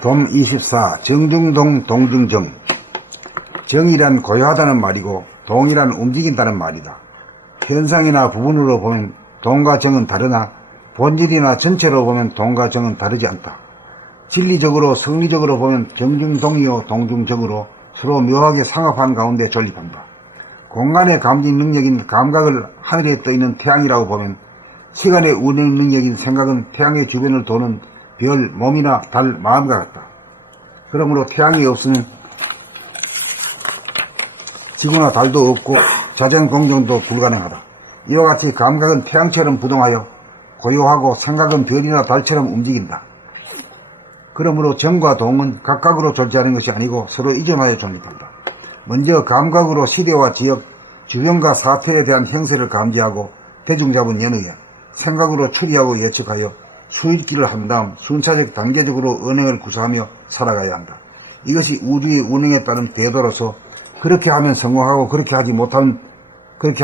돔 24 정중동 동중정. 정이란 고요하다는 말이고 동이란 움직인다는 말이다. 현상이나 부분으로 보면 동과 정은 다르나 본질이나 전체로 보면 동과 정은 다르지 않다. 진리적으로 성리적으로 보면 정중동이요 동중정으로 서로 묘하게 상합한 가운데 존립한다. 공간의 감지 능력인 감각을 하늘에 떠있는 태양이라고 보면 시간의 운행 능력인 생각은 태양의 주변을 도는 별, 몸이나 달, 마음과 같다. 그러므로 태양이 없으면 지구나 달도 없고 자전 공정도 불가능하다. 이와 같이 감각은 태양처럼 부동하여 고요하고 생각은 별이나 달처럼 움직인다. 그러므로 정과 동은 각각으로 존재하는 것이 아니고 서로 이전하여 존립한다. 먼저 감각으로 시대와 지역, 주변과 사태에 대한 형세를 감지하고 대중잡은 연의에 생각으로 추리하고 예측하여 수익기를 한 다음 순차적 단계적으로 은행을 구사하며 살아가야 한다. 이것이 우주의 운행에 따른 궤도로서 그렇게 하면 성공하고 그렇게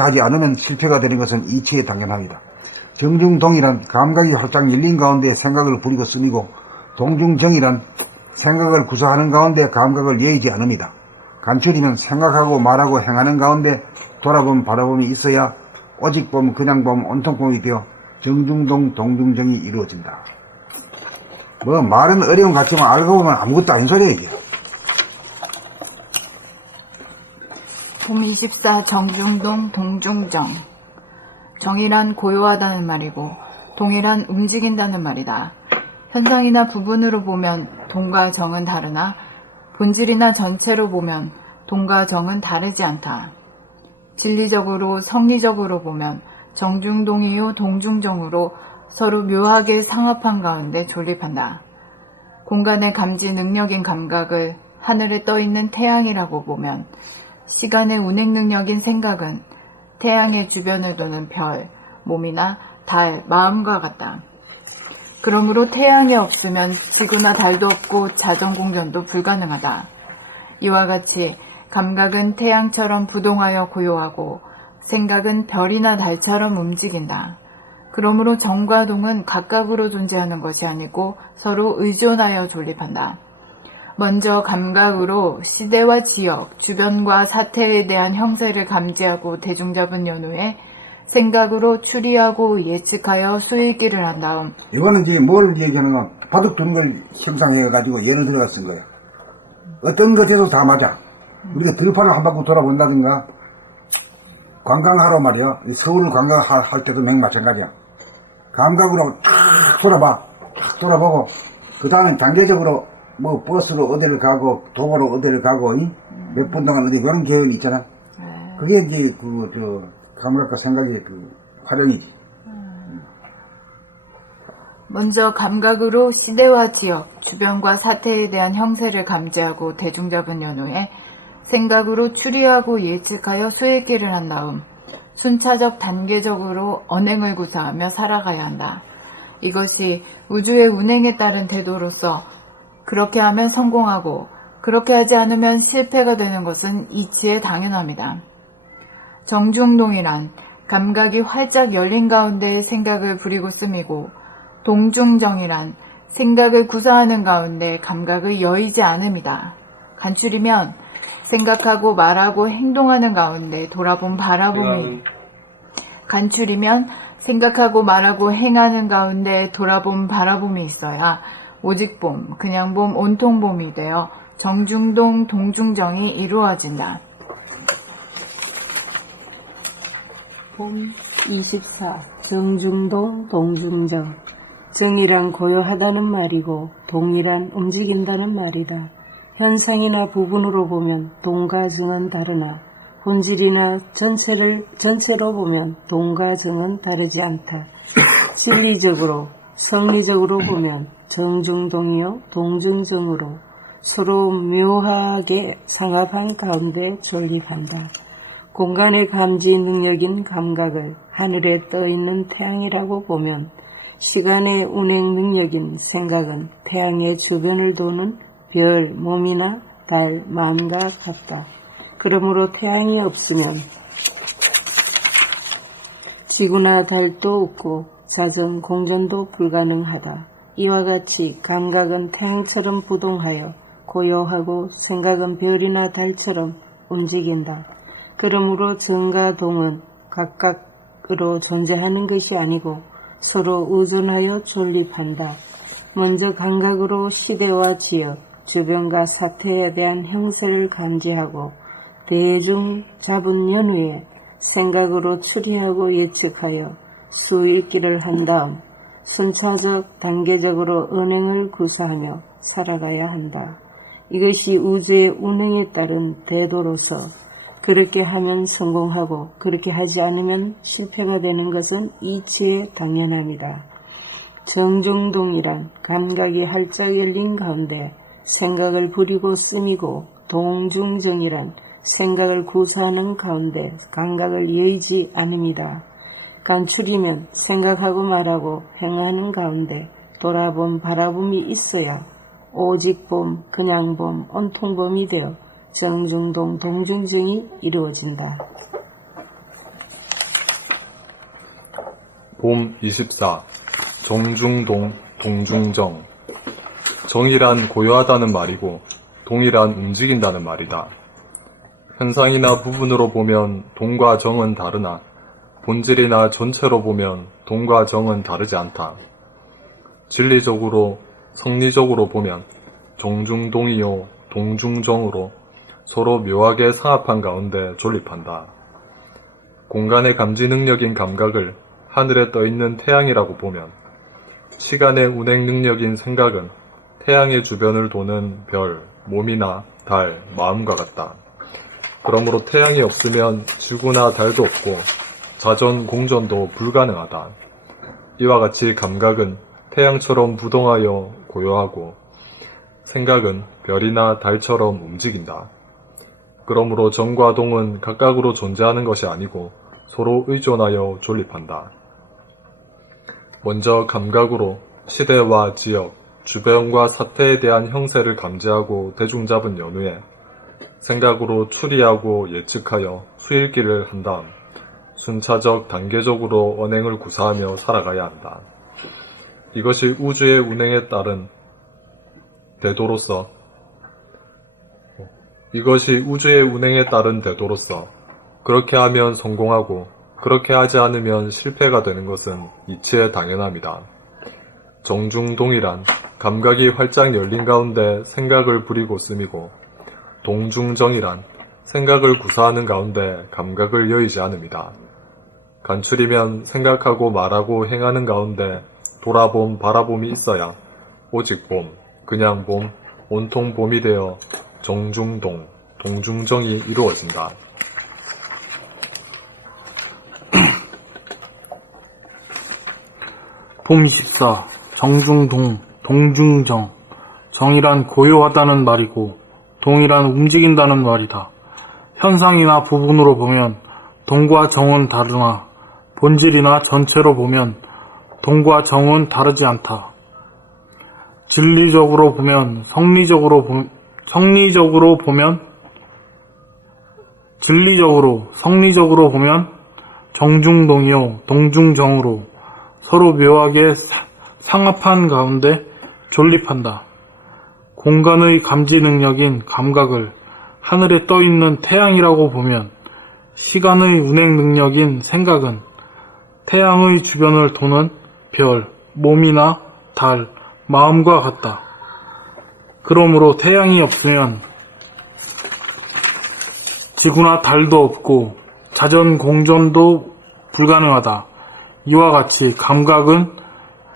하지 않으면 실패가 되는 것은 이치에 당연합니다. 정중동이란 감각이 활짝 열린 가운데 생각을 부리고 쓰이고 동중정이란 생각을 구사하는 가운데 감각을 예의지 않습니다. 간추리면 생각하고 말하고 행하는 가운데 돌아봄 바라봄이 있어야 오직봄 그냥봄 온통봄이 되어 정중동 동중정이 이루어진다. 뭐 말은 어려운 것 같지만 알고 보면 아무것도 아닌 소리야 이게. 돔 24 정중동 동중정. 정이란 고요하다는 말이고 동이란 움직인다는 말이다. 현상이나 부분으로 보면 동과 정은 다르나 본질이나 전체로 보면 동과 정은 다르지 않다. 진리적으로 성리적으로 보면 정중동이요 동중정으로 서로 묘하게 상합한 가운데 존립한다. 공간의 감지 능력인 감각을 하늘에 떠있는 태양이라고 보면 시간의 운행 능력인 생각은 태양의 주변을 도는 별, 몸이나 달, 마음과 같다. 그러므로 태양이 없으면 지구나 달도 없고 자전공전도 불가능하다. 이와 같이 감각은 태양처럼 부동하여 고요하고 생각은 별이나 달처럼 움직인다. 그러므로 정과 동은 각각으로 존재하는 것이 아니고 서로 의존하여 존립한다. 먼저 감각으로 시대와 지역, 주변과 사태에 대한 형세를 감지하고 대중잡은 연후에 생각으로 추리하고 예측하여 수익기를 한 다음 이거는 이제 뭘 얘기하는가 바둑 두는 걸 형상해가지고 예를 들어가 쓴 거야. 어떤 것에서 다 맞아. 우리가 들판을 한 바퀴 돌아본다든가 관광하러 말이야. 서울을 관광할 때도 마찬가지야. 감각으로 쫙 돌아봐. 쫙 돌아보고 그 다음에 단계적으로 뭐 버스로 어디를 가고 도보로 어디를 가고 몇 분 동안 어디 그런 계획이 있잖아. 그게 이제 감각과 생각의 활용이지. 먼저 감각으로 시대와 지역, 주변과 사태에 대한 형세를 감지하고 대중잡은 연후에 생각으로 추리하고 예측하여 수익기를 한 다음 순차적 단계적으로 언행을 구사하며 살아가야 한다. 이것이 우주의 운행에 따른 태도로서 그렇게 하면 성공하고 그렇게 하지 않으면 실패가 되는 것은 이치에 당연합니다. 정중동이란 감각이 활짝 열린 가운데 생각을 부리고 씀이고 동중정이란 생각을 구사하는 가운데 감각을 여의지 않음이다. 간추리면 생각하고 말하고 행동하는 가운데 돌아본 바라봄이 간추리면 생각하고 말하고 행하는 가운데 돌아본 바라봄이 있어야 오직봄, 그냥봄, 온통봄이 되어 정중동, 동중정이 이루어진다. 돔 24 정중동, 동중정. 정이란 고요하다는 말이고 동이란 움직인다는 말이다. 현상이나 부분으로 보면 동과 정은 다르나 본질이나 전체로 보면 동과 정은 다르지 않다. 진리적으로 성리적으로 보면 정중동이요 동중정으로 서로 묘하게 상합한 가운데 존립한다. 공간의 감지 능력인 감각을 하늘에 떠있는 태양이라고 보면 시간의 운행 능력인 생각은 태양의 주변을 도는 별, 몸이나 달, 마음과 같다. 그러므로 태양이 없으면 지구나 달도 없고 자전 공전도 불가능하다. 이와 같이 감각은 태양처럼 부동하여 고요하고 생각은 별이나 달처럼 움직인다. 그러므로 정과 동은 각각으로 존재하는 것이 아니고 서로 의존하여 존립한다. 먼저 감각으로 시대와 지역, 주변과 사태에 대한 형세를 감지하고 대중 잡은 연후에 생각으로 추리하고 예측하여 수익기를 한 다음 순차적 단계적으로 은행을 구사하며 살아가야 한다. 이것이 우주의 운행에 따른 대도로서 그렇게 하면 성공하고 그렇게 하지 않으면 실패가 되는 것은 이치에 당연합니다. 정중동이란 감각이 활짝 열린 가운데 생각을 부리고 쓰미고 동중정이란 생각을 구사하는 가운데 감각을 여의지 않습니다. 간추리면 생각하고 말하고 행하는 가운데 돌아봄 바라봄이 있어야 오직 봄, 그냥 봄, 온통 봄이 되어 정중동, 동중정이 이루어진다. 봄 24. 정중동, 동중정. 정이란 고요하다는 말이고 동이란 움직인다는 말이다. 현상이나 부분으로 보면 동과 정은 다르나 본질이나 전체로 보면 동과 정은 다르지 않다. 진리적으로, 성리적으로 보면 정중동이요 동중정으로 서로 묘하게 상합한 가운데 존립한다. 공간의 감지 능력인 감각을 하늘에 떠있는 태양이라고 보면 시간의 운행 능력인 생각은 태양의 주변을 도는 별, 몸이나 달, 마음과 같다. 그러므로 태양이 없으면 지구나 달도 없고 자전, 공전도 불가능하다. 이와 같이 감각은 태양처럼 부동하여 고요하고 생각은 별이나 달처럼 움직인다. 그러므로 정과 동은 각각으로 존재하는 것이 아니고 서로 의존하여 존립한다. 먼저 감각으로 시대와 지역, 주변과 사태에 대한 형세를 감지하고 대중 잡은 연후에 생각으로 추리하고 예측하여 수일기를 한 다음 순차적 단계적으로 언행을 구사하며 살아가야 한다. 이것이 우주의 운행에 따른 대도로서 그렇게 하면 성공하고 그렇게 하지 않으면 실패가 되는 것은 이치에 당연합니다. 정중동이란 감각이 활짝 열린 가운데 생각을 부리고 쓰미고 동중정이란 생각을 구사하는 가운데 감각을 여의지 않습니다. 간추리면 생각하고 말하고 행하는 가운데 돌아봄 바라봄이 있어야 오직 봄, 그냥 봄, 온통 봄이 되어 정중동, 동중정이 이루어진다. 봄 24. 정중동, 동중정. 정이란 고요하다는 말이고 동이란 움직인다는 말이다. 현상이나 부분으로 보면 동과 정은 다르나 본질이나 전체로 보면 동과 정은 다르지 않다. 진리적으로 보면 성리적으로 보면 정중동이요 동중정으로 서로 묘하게 상합한 가운데 존립한다. 공간의 감지 능력인 감각을 하늘에 떠있는 태양이라고 보면 시간의 운행 능력인 생각은 태양의 주변을 도는 별, 몸이나 달, 마음과 같다. 그러므로 태양이 없으면 지구나 달도 없고 자전, 공전도 불가능하다. 이와 같이 감각은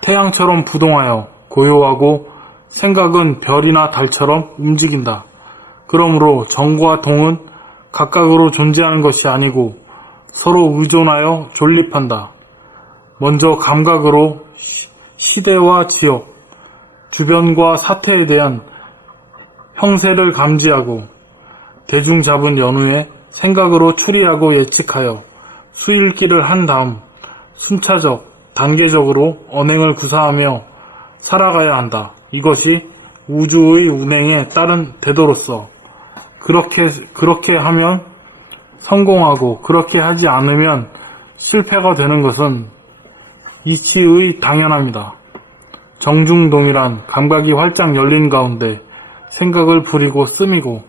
태양처럼 부동하여 고요하고 생각은 별이나 달처럼 움직인다. 그러므로 정과 동은 각각으로 존재하는 것이 아니고 서로 의존하여 존립한다. 먼저 감각으로 시대와 지역, 주변과 사태에 대한 형세를 감지하고 대중 잡은 연후에 생각으로 추리하고 예측하여 수일기를 한 다음 순차적, 단계적으로 언행을 구사하며 살아가야 한다. 이것이 우주의 운행에 따른 대도로서 그렇게 하면 성공하고 그렇게 하지 않으면 실패가 되는 것은 이치의 당연합니다. 정중동일한 감각이 활짝 열린 가운데 생각을 부리고 씀이고,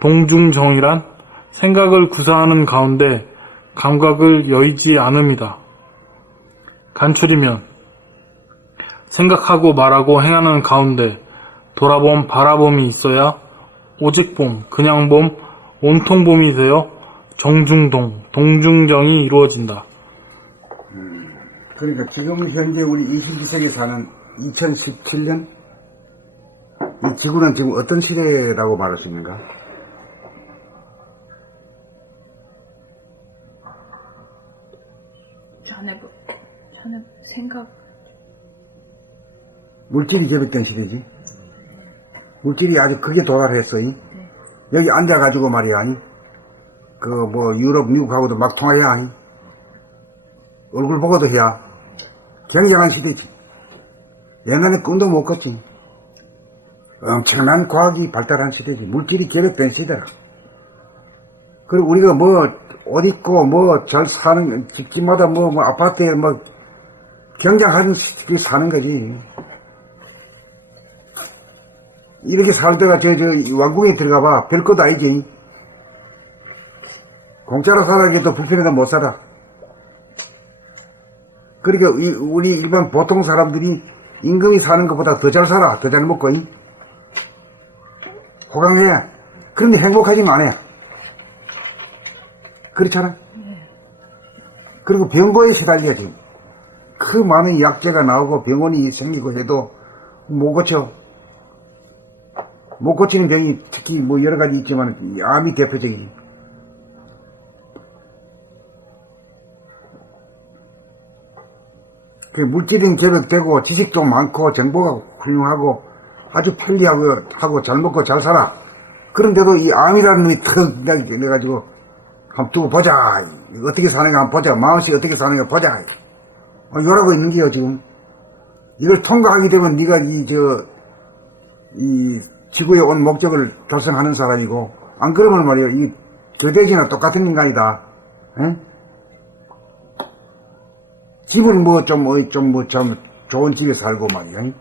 동중정이란 생각을 구사하는 가운데 감각을 여의지 않음이다. 간추리면 생각하고 말하고 행하는 가운데 돌아봄, 바라봄이 있어야 오직 봄, 그냥 봄, 온통 봄이 되어 정중동, 동중정이 이루어진다. 그러니까 지금 현재 우리 21세기 사는 2017년 이 지구는 지금 어떤 시대라고 말할 수 있는가? 전에 생각 물질이 결핍된 시대지. 물질이 아주 크게 도달했어. 여기 앉아가지고 말이야. 그 뭐 유럽, 미국하고도 막 통화해야. 얼굴 보고도 해야. 굉장한 시대지. 옛날에 꿈도 못 꿨지. 엄청난 과학이 발달한 시대지. 물질이 결핍된 시대라. 그리고 우리가 뭐 옷 입고 뭐 잘 사는 집집마다 뭐 아파트에 뭐 경쟁하는 시대에 사는 거지. 이렇게 살다가 저 왕궁에 들어가봐. 별것도 아니지. 공짜로 살아기도 불편해서 못 살아. 그러니까 우리 일반 보통 사람들이 임금이 사는 것보다 더 잘 살아. 더 잘 먹고. 호강해. 그런데 행복하지는 않아. 그렇잖아. 그리고 병고에 시달려 지금. 그 많은 약재가 나오고 병원이 생기고 해도 못 고쳐. 못 고치는 병이 특히 뭐 여러 가지 있지만 암이 대표적이지. 그 물질은 결핍되고 지식도 많고 정보가 훌륭하고 아주 편리하고 잘 먹고 잘 살아. 그런데도 이 암이라는 놈이 턱 내가지고 한번 두고 보자. 어떻게 사는가 한번 보자. 마음씨 어떻게 사는가 보자. 요라고 있는 게요 지금. 이걸 통과하게 되면 네가 이 지구에 온 목적을 달성하는 사람이고, 안 그러면 말이야 이 교대지나 똑같은 인간이다. 에? 집을 좀 좋은 집에 살고 말이야.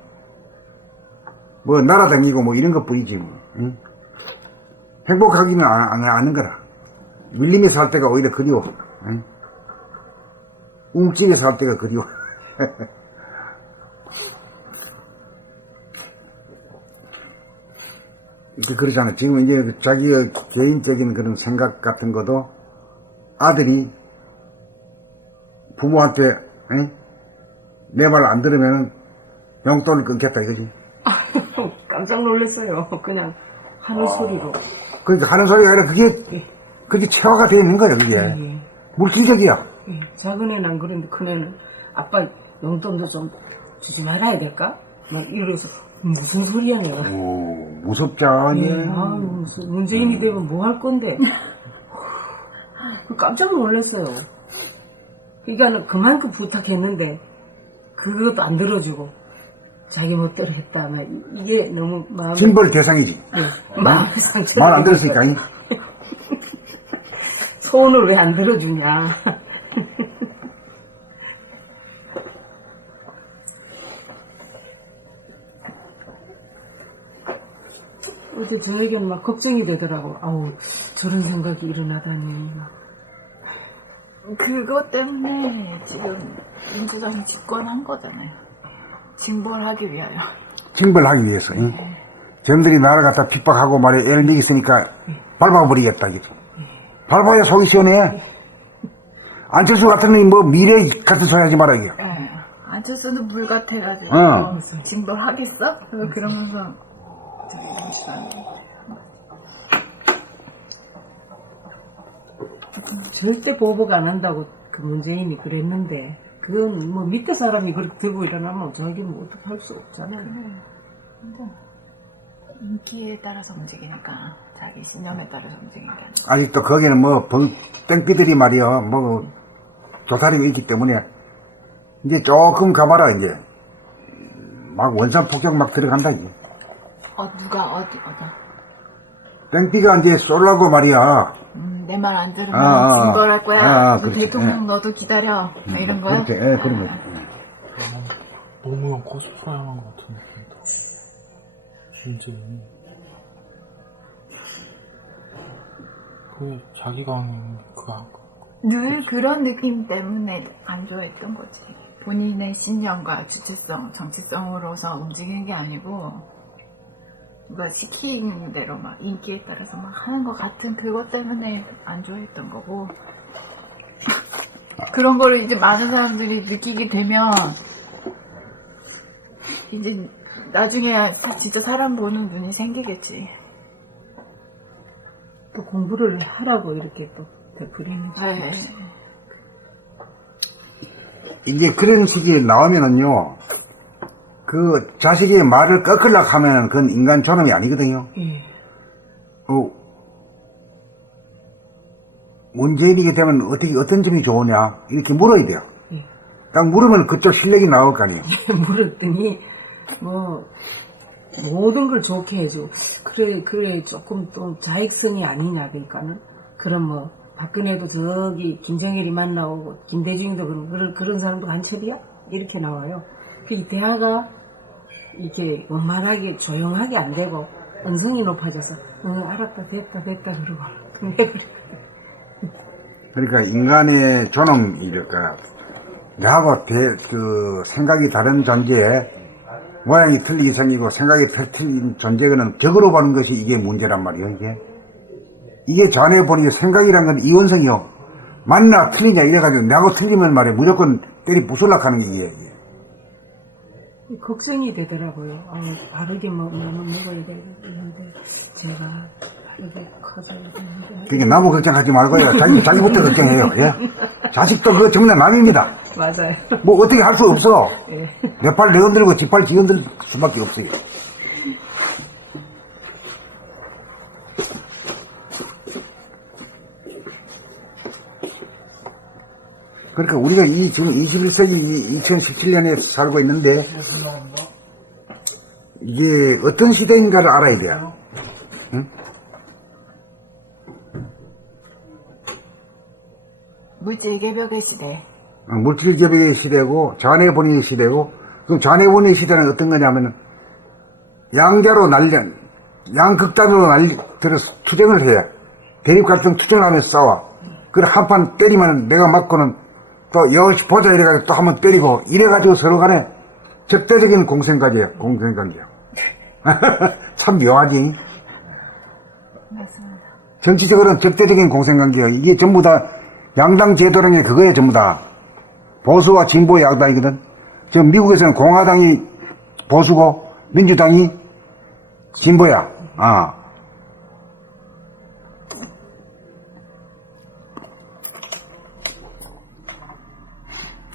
뭐 날아다니고 뭐 이런 것 뿐이지 뭐. 응? 행복하기는 않은 거라. 밀림에 살 때가 오히려 그리워. 응? 움집에 살 때가 그리워. 그렇잖아. 지금 이제 자기의 개인적인 그런 생각 같은 것도 아들이 부모한테 내 말 안 들으면 용돈을 끊겠다 이거지. 깜짝 놀랐어요. 그냥 하는 소리로. 그러니까 하는 소리가 아니라 그게 체화가 되어 있는 거야 그게. 물질적이야. 작은 애는 안 그런데 큰 애는 아빠 용돈도 좀 주지 말아야 될까? 막 이러면서 무슨 소리야 내가. 오, 무섭잖니. 무슨 문재인이 되면 뭐 할 건데. 깜짝 놀랐어요. 그러니까 그만큼 부탁했는데 그것도 안 들어주고 자기 멋대로 했다. 막 이게 너무 마음이. 징벌 대상이지. 마음이 상처. 말 안 들었으니까. 소원을 왜 안 들어주냐. 어제 저에게는 막 걱정이 되더라고. 아우, 저런 생각이 일어나다니. 그것 때문에 지금 민주당이 집권한 거잖아요. 징벌하기 위하여. 징벌하기 위해서. 쟤들이 나라 갖다 핍박하고 말이야 애를 먹였으니까 밟아버리겠다. 밟아야 속이 시원해. 안철수 같은 놈이 뭐 미래 같은 소리 하지 마라 이게. 안철수는 물 같아가지고 징벌하겠어? 그러면서 절대 보복 안 한다고 그 문재인이 그랬는데 그건 뭐 밑에 사람이 그렇게 들고 일어나면 자기는 뭐 어떻게 할 수 없잖아요. 인기에 따라서 움직이니까 자기 신념에 따라서 움직이니까. 아직도 거기는 뭐 땡피들이 말이야 뭐 조사림이 있기 때문에 이제 조금 가봐라 이제 막 원산 폭격 막 들어간다 이제. 누가 어디? 땡피가 이제 쏠라고 말이야. 내 말 안 들으면 징벌할 거야. 그렇지. 대통령 너도 기다려. 이런 거요? 그렇게, 그런 거지. 너무 코스프레하는 것 같은 느낌이다. 이제 그 자기가 하는 그거 늘 그런 느낌 때문에 안 좋아했던 거지. 본인의 신념과 주체성, 정치성으로서 움직이는 게 아니고 누가 시키는 대로 막 인기에 따라서 막 하는 것 같은 그것 때문에 안 좋아했던 거고 그런 거를 이제 많은 사람들이 느끼게 되면 이제 나중에 진짜 사람 보는 눈이 생기겠지. 또 공부를 하라고 이렇게 또 베풀이는. 네. 이게 그런 식이 나오면은요, 그 자식의 말을 꺾으려고 하면은 그건 인간 존엄이 아니거든요. 예. 문재인이게 되면 어떤 점이 좋으냐 이렇게 물어야 돼요. 예. 딱 물으면 그쪽 실력이 나올 거 아니에요. 물었더니 뭐 모든 걸 좋게 해줘. 그래 조금 또 자익성이 아니냐 그러니까는 그럼 뭐 박근혜도 저기 김정일이 만나오고 김대중도 그런 사람도 간첩이야? 이렇게 나와요. 이 대화가 이게 원만하게 조용하게 안 되고 언성이 높아져서 알았다 됐다 그러고 그러니까 인간의 존엄이랄까 나하고 그 생각이 다른 존재에 모양이 틀리게 생기고 생각이 틀린 존재는 적으로 보는 것이 이게 문제란 말이에요. 이게 자네 보니 생각이란 건 이원성이요. 맞나 틀리냐 이래가지고 나하고 틀리면 말이야 무조건 때리 부술락 하는 게 이게. 걱정이 되더라고요. 바르게 먹어야 되는데 제가 바르게 커져야 되는데. 그게 나무 걱정하지 말고요. 자기부터 걱정해요. 예? 자식도 그거 정말 남입니다. 맞아요. 뭐 어떻게 할 수 없어. 예. 내 팔 내건들고 뒷팔 뒤건들 수밖에 없어요. 그러니까 우리가 지금 21세기 2017년에 살고 있는데 이게 어떤 시대인가를 알아야 돼요. 응? 물질개벽의 시대. 물질개벽의 시대고 좌뇌본의 시대고 그럼 좌뇌본의 시대는 어떤 거냐면 양자로 양극단으로 들어서 투쟁을 해야 대립 갈등 투쟁을 하면서 싸워. 그래 한판 때리면 내가 맞고는 또 여시 보자 이래가지고 또 한번 때리고 이래가지고 서로 간에 적대적인 공생관계예요. 참 묘하지. 맞습니다. 정치적으로는 적대적인 공생관계예요. 이게 전부 다 양당 제도라는 게 그거예요. 전부 다 보수와 진보의 양당이거든. 지금 미국에서는 공화당이 보수고 민주당이 진보야.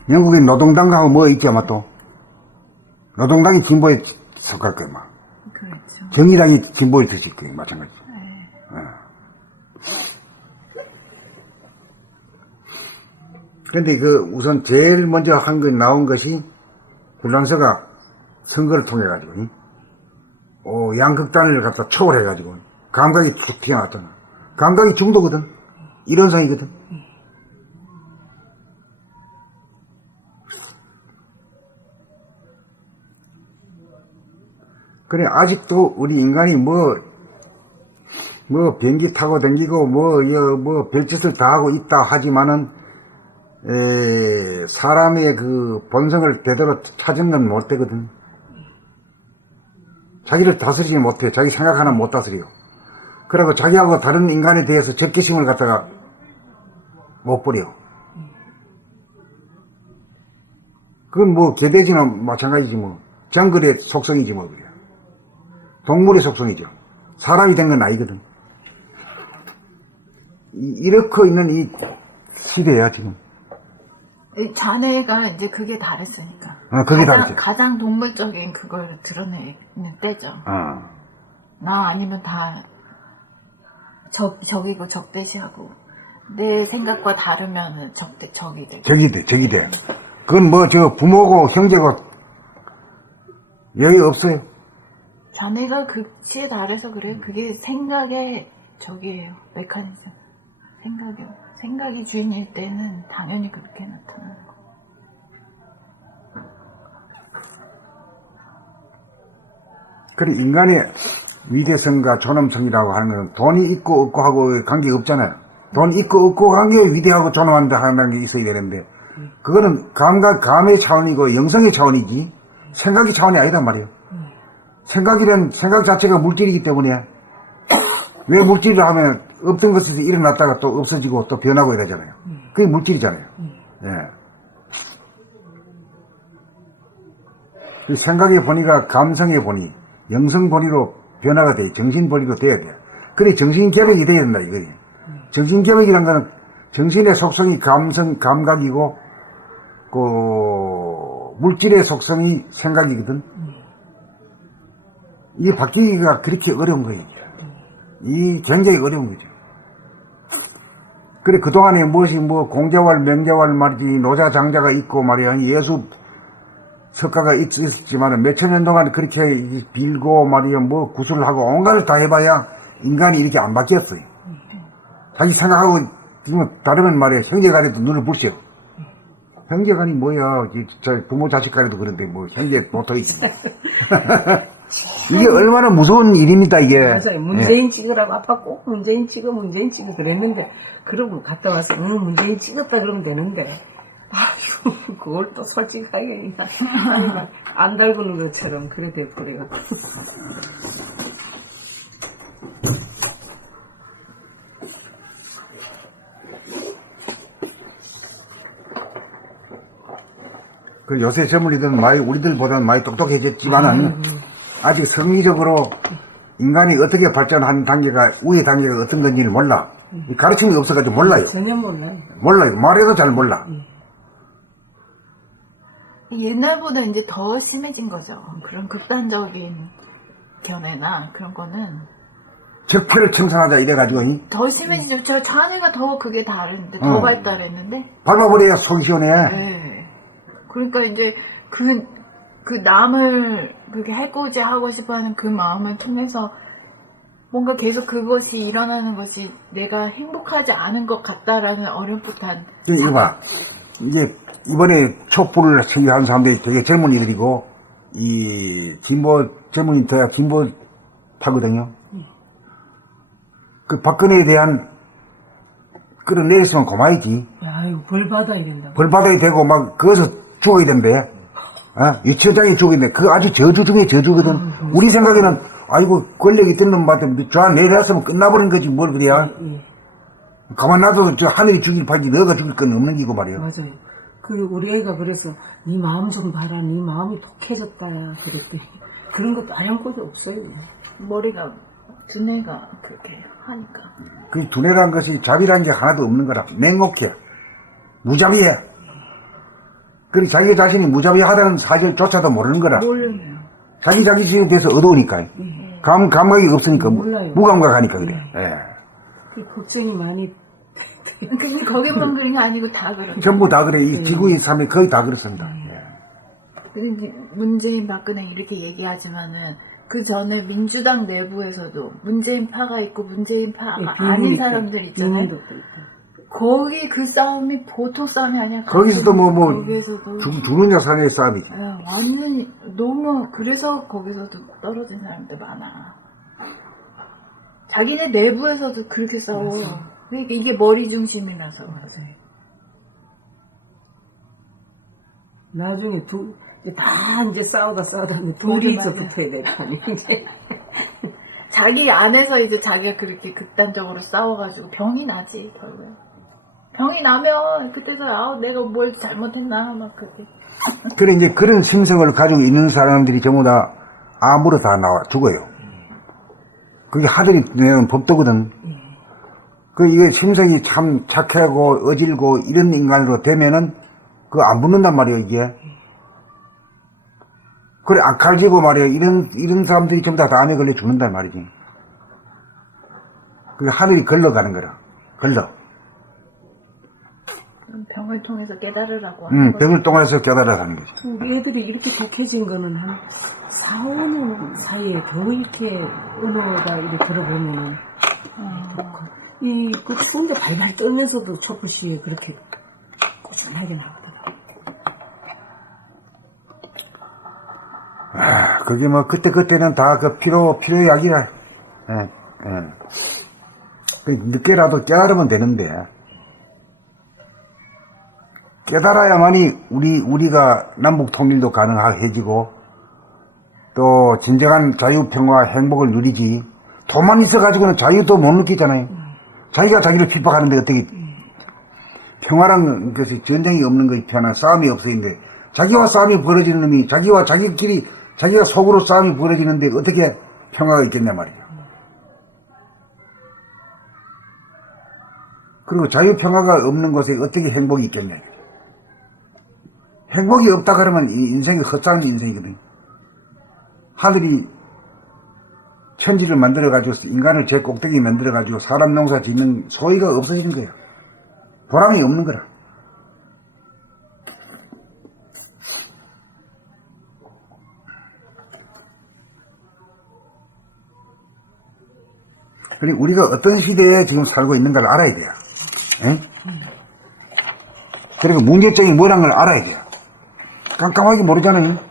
영국의 노동당하고 뭐 있지 아마 또 노동당이 진보에 속할 거야 막. 그렇죠. 정의당이 진보에 드실 거예요 마찬가지. 네. 그런데 그 우선 제일 먼저 나온 것이 불란서가 선거를 통해 가지고 양극단을 갖다 초월해 가지고 감각이 툭 튀어나왔잖아. 감각이 중도거든. 이론상이거든. 그래 아직도 우리 인간이 뭐 비행기 타고 다니고 뭐 별짓을 다 하고 있다 하지만은 사람의 그 본성을 제대로 찾은 건 못 되거든. 자기를 다스리지 못해. 자기 생각 하나 못 다스려. 그리고 자기하고 다른 인간에 대해서 적개심을 갖다가 못 버려. 그건 뭐 개돼지나 마찬가지지 뭐. 정글의 속성이지 뭐 그래. 동물의 속성이죠. 사람이 된 건 아니거든. 이렇게 있는 이 시대야 지금. 자네가 이제 그게 다랬으니까. 그게 다르지. 가장 동물적인 그걸 드러내는 때죠. 나 아니면 다 적이고 적대시하고 내 생각과 다르면 적이 되고. 적이 돼. 그건 뭐 부모고 형제고 여기 없어요. 자네가 극치에 달해서 그래요. 그게 생각의 적이에요. 메커니즘. 생각이 주인일 때는 당연히 그렇게 나타나는 거. 그래, 인간의 위대성과 존엄성이라고 하는 건 돈이 있고 없고 하고 관계가 없잖아요. 돈 있고 없고 관계가 위대하고 존엄한다 하는 게 있어야 되는데, 그거는 감의 차원이고 영성의 차원이지, 생각의 차원이 아니란 말이에요. 생각 자체가 물질이기 때문에, 왜 물질을 하면 없던 것에서 일어났다가 또 없어지고 또 변하고 이러잖아요. 그게 물질이잖아요. 예. 그 생각의 본의가 감성의 본의, 영성 본의로 변화가 돼, 정신 본의로 돼야 돼. 그래, 정신 개혁이 돼야 된다, 이거지. 정신 개혁이란 거는 정신의 속성이 감각이고, 물질의 속성이 생각이거든. 이게 바뀌기가 그렇게 어려운 거예요. 이 굉장히 어려운 거죠. 그래, 그동안에 무엇이 공자왈, 명자왈 말이지, 노자, 장자가 있고 말이야, 예수, 석가가 있었지만 몇천 년 동안 그렇게 빌고 말이야, 구술을 하고 온갖을 다 해봐야 인간이 이렇게 안 바뀌었어요. 자기 생각하고 다르면 말이야, 형제간에도 눈을 부셔. 형제간이 뭐야, 부모 자식 간에도 그런데 형제 못하겠지. 이게 얼마나 무서운 일입니다, 이게. 맞아요. 문재인 찍으라고 아빠 꼭 문재인 찍어 그랬는데, 그러고 갔다 와서 문재인 찍었다 그러면 되는데, 아휴, 그걸 또 솔직하게 안 달구는 것처럼 그래 돼버려. 그 요새 젊은이들은 우리들보다는 많이 똑똑해졌지만은, 아직 성리적으로 인간이 어떻게 발전하는 단계가, 우의 단계가 어떤 건지를 몰라. 가르침이 없어가지고 몰라요. 전혀 몰라요. 몰라요. 말해도 잘 몰라. 옛날보다 이제 더 심해진 거죠. 그런 극단적인 견해나 그런 거는 적폐를 청산하자 이래가지고, 더 심해지죠. 저 자네가 더 그게 다른데, 더 발달했는데. 밟아버려야 속이 시원해. 네. 그러니까 이제 그 남을 그렇게 해코지 하고 싶어 하는 그 마음을 통해서 뭔가 계속 그것이 일어나는 것이 내가 행복하지 않은 것 같다라는 어렴풋한. 이거 봐. 이제 이번에 촛불을 시위한 사람들이 되게 젊은이들이고, 이 젊은이들이 진보파거든요. 그 박근혜에 대한 그런 내렸으면 고마이지. 야, 이거 벌 받아야 된다. 벌 받아야 되고 막 거기서 죽어야 된대. 유치장에 죽어야 돼. 그거 아주 저주 중에 저주거든. 우리 생각에는 아이고 권력이 있던 놈한테 저 내렸으면 끝나버린 거지 뭘 그래야. 가만 놔둬도 저 하늘이 죽일 판지 너가 죽일 건 없는 기고 말이야. 맞아요. 우리 애가 그래서 네 마음 좀 봐라. 네 마음이 독해졌다 그랬더니 그런 것도 아랑곳이 없어요. 머리가 두뇌가 그렇게 하니까. 그 두뇌란 것이 자비란 게 하나도 없는 거라. 맹목해. 무자비해. 그리고 자기 자신이 무자비하다는 사실조차도 모르는 거라. 모르네요. 자기 자신에 대해서 어두우니까. 감각이 없으니까. 몰라요. 무감각하니까 그래. 그 걱정이 많이. 근데 거기만 그런 게 아니고 다 그렇죠. 전부 다 그래. 이 지구의 삶이 거의 다 그렇습니다. 근데 이제 문재인 박근혜 이렇게 얘기하지만은 그 전에 민주당 내부에서도 문재인 파가 있고 문재인 파가 아닌 사람들 있잖아요. 거기 그 싸움이 보통 싸움이 아니야. 거기서도 거기에서도 죽느냐 사느냐의 싸움이지. 완전히 너무 그래서 거기서도 떨어진 사람들 많아. 자기네 내부에서도 그렇게 싸워. 그러니까 이게 머리 중심이라서. 맞아요. 나중에 다 이제 싸우다 둘이서 붙어야 될 판이 이제. 자기 안에서 이제 자기가 그렇게 극단적으로 싸워가지고 병이 나지 결국. 병이 나면 그때서 내가 뭘 잘못했나 막 그렇게. 그래 이제 그런 심성을 가지고 있는 사람들이 전부 다 암으로 다 나와 죽어요. 그게 하늘이 내는 법도거든. 이게 심성이 참 착하고 어질고 이런 인간으로 되면은 그거 안 붙는단 말이에요 이게. 그래 악할지고 말이에요. 이런 사람들이 전부 다 암에 걸려 죽는단 말이지. 그게 하늘이 걸러가는 거라. 걸러. 병을 통해서 깨달으라고 하는 거죠. 병을 통해서 깨달아가는 거지. 우리 애들이 이렇게 독해진 거는 한 4, 5년 사이에 겨우 이렇게 언어가 이렇게 들어보면은 그 추운데 발발 떨면서도 촛불 시위에 그렇게 꾸준하게 나오더라. 그게 뭐, 그때는 다 그 필요약이야. 그 늦게라도 깨달으면 되는데, 깨달아야만이 우리가 남북 통일도 가능해지고, 또 진정한 자유평화 행복을 누리지. 돈만 있어가지고는 자유도 못 느끼잖아요. 자기가 자기를 핍박하는데 어떻게 평화란 것이 전쟁이 없는 것이 편한 싸움이 없어인데 자기와 싸움이 벌어지는 놈이 자기와 자기끼리 자기가 속으로 싸움이 벌어지는데 어떻게 평화가 있겠냐 말이에요. 그리고 자유평화가 없는 곳에 어떻게 행복이 있겠냐. 행복이 없다 그러면 이 인생이 헛사는 인생이거든요. 하늘이 천지를 만들어가지고 인간을 제 꼭대기 만들어가지고 사람 농사 짓는 소위가 없어지는 거예요. 보람이 없는 거라. 그리고 우리가 어떤 시대에 지금 살고 있는가를 알아야 돼요. 에? 그리고 문제점이 뭐라는 걸 알아야 돼요. 깜깜하게 모르잖아요.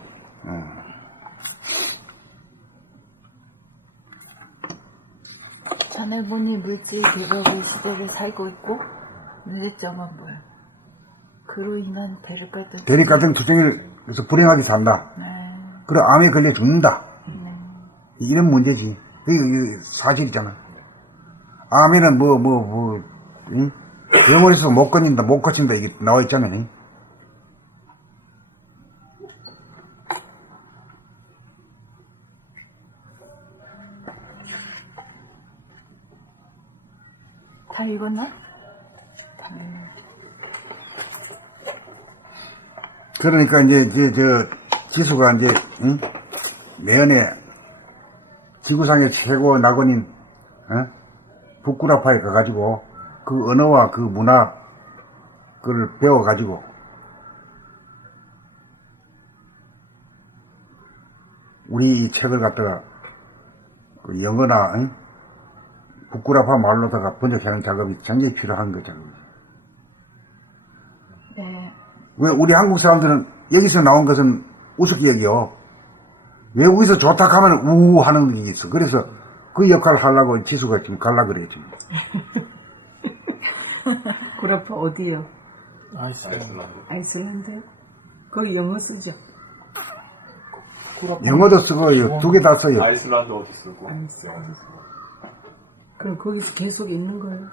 자네분이 물질 개혁의 시대를 살고 있고 문제점은 뭐야? 그로 인한 대립 갈등 투쟁을 그래서 불행하게 산다. 네. 그리고 암에 걸려 죽는다. 이런 문제지. 이게 사실이잖아. 암에는 응? 병원에서 못 건진다, 못 고친다 이게 나와 있잖아요. 다 읽었나? 그러니까 이제 지수가 이제 응? 내년에 지구상의 최고 낙원인 북구라파에 가가지고 그 언어와 그 문화 그걸 배워가지고 우리 이 책을 갖다가 그 영어나 응? 북구라파 말로다가 번역하는 작업이 굉장히 필요한 거 작업이. 네. 왜 우리 한국 사람들은 여기서 나온 것은 우습게 여겨. 외국에서 좋다 하면 우우 하는 게 있어. 그래서 그 역할을 하려고 지수가 지금 갈라 그래 지금. 구라파 어디요? 아이슬란드. 거기 영어 쓰죠. 영어도 쓰고 두 개 다 써요. 아이슬란드 어디 쓰고 그럼 거기서 계속 있는 거예요?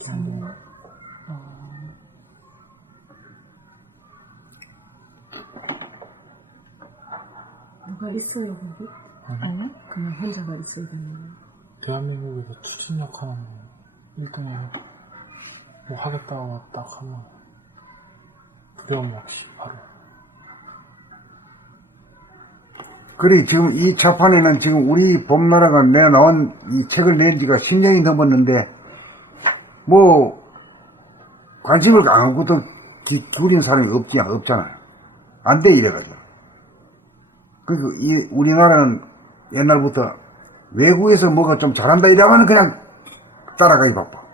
3년. 누가 있어요 거기? 아니요? 그냥 혼자가 있어야 되는 거예요? 대한민국에서 추진력 하는 1등에 뭐 하겠다고 딱 하면 두려움 없이 바로. 그래 지금 이 자판에는 지금 우리 봄나라가 내놓은 이 책을 낸 지가 10년이 넘었는데 뭐 관심을 안 갖고도 기울인 사람이 없잖아요. 안 돼 이래가지고. 그리고 이 우리나라는 옛날부터 외국에서 뭐가 좀 잘한다 이러면 그냥 따라가기 바빠.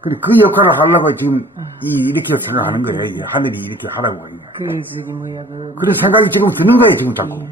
근데 그 역할을 하려고 지금 이렇게 생각하는 거예요. 이 하늘이 이렇게 하라고 하니까. 그 저기 뭐야 그런 생각이 지금 드는 거예요 지금 자꾸.